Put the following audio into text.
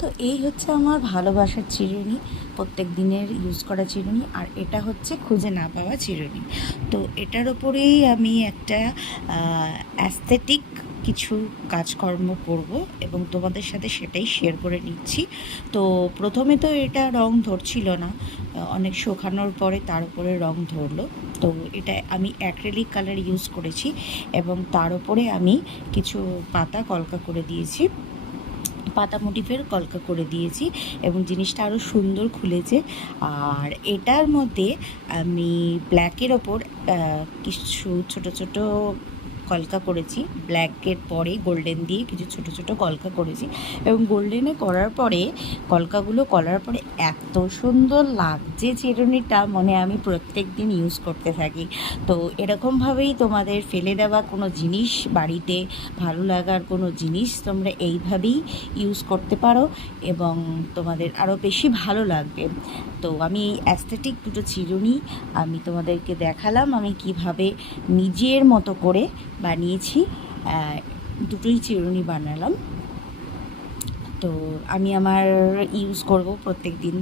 তো এই হচ্ছে আমার ভালোবাসার চিরুনি, প্রত্যেক দিনের ইউজ করা চিরুনি। আর এটা হচ্ছে খুঁজে না পাওয়া চিরুনি। তো এটার ওপরেই আমি একটা অ্যাস্থেটিক কিছু কাজকর্ম করব এবং তোমাদের সাথে সেটাই শেয়ার করে নিচ্ছি। তো প্রথমে তো এটা রং ধরছিল না, অনেক শুকানোর পরে তার উপরে রং ধরলো। তো এটা আমি অ্যাক্রিলিক কালার ইউজ করেছি এবং তার উপরে আমি কিছু পাতা কলকা করে দিয়েছি, পাতা মোটিফের কলকা করে দিয়েছি এবং জিনিসটা আরও সুন্দর খুলেছে। আর এটার মধ্যে আমি ব্ল্যাকের ওপর কিছু ছোট ছোট কলকা করেছি, ব্ল্যাকের পরে গোল্ডেন দিয়ে কিছু ছোট ছোট কলকা করেছি এবং গোল্ডেনে করার পরে কলকাগুলো করার পরে এত সুন্দর লাগছে চিরুনিটা, মানে আমি প্রত্যেক দিন ইউজ করতে থাকি। তো এরকমভাবেই তোমাদের ফেলে দেওয়া কোনো জিনিস, বাড়িতে ভালো লাগার কোনো জিনিস তোমরা এইভাবেই ইউজ করতে পারো এবং তোমাদের আরও বেশি ভালো লাগবে। তো আমি এই অ্যাস্থেটিক দুটো চিরুনি আমি তোমাদেরকে দেখালাম আমি কিভাবে নিজের মতো করে বানিয়েছি। দুটোই চিরুনি বানালাম। তো আমি আমার ইউজ করব প্রত্যেক দিন।